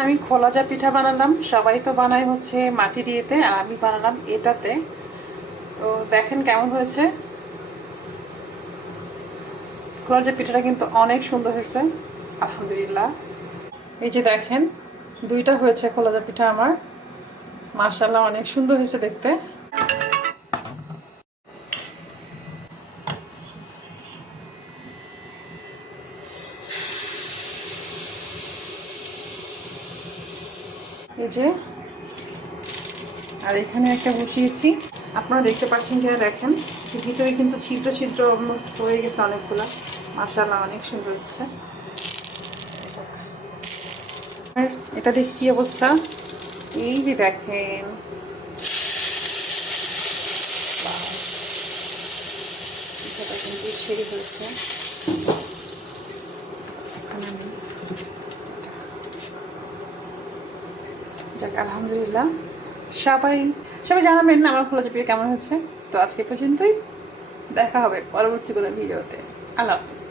আমি খোলাজা পিঠা বানালাম। সবাই তো বানাই হচ্ছে মাটির ইয়েতে, আর আমি বানালাম এটাতে। তো দেখেন কেমন হয়েছে। খোলাজা পিঠাটা কিন্তু অনেক সুন্দর হয়েছে, আলহামদুলিল্লাহ। এই যে দেখেন, দুইটা হয়েছে খোলাজা পিঠা আমার। মাশাআল্লাহ, অনেক সুন্দর হয়েছে দেখতে। এই যে, আর এখানে একটা বসিয়েছি, আপনারা দেখতে পাচ্ছেন কিনা দেখেন। ভিতরে কিন্তু ছিদ্র ছিদ্র অলমোস্ট হয়ে গেছে অনেকগুলা। মাশাআল্লাহ, অনেক সুন্দর হচ্ছে। আর এটা দেখি কি অবস্থা। এই যে দেখেন, পিঠাটা কিন্তু ছেড়ে হয়েছে। যাক, আলহামদুলিল্লাহ। সবাই সবাই জানাবেন না আমার খোলা পিঠা কেমন হয়েছে। তো আজকে পর্যন্তই, দেখা হবে পরবর্তী কোনো ভিডিওতে। আল্লাহ হাফেজ।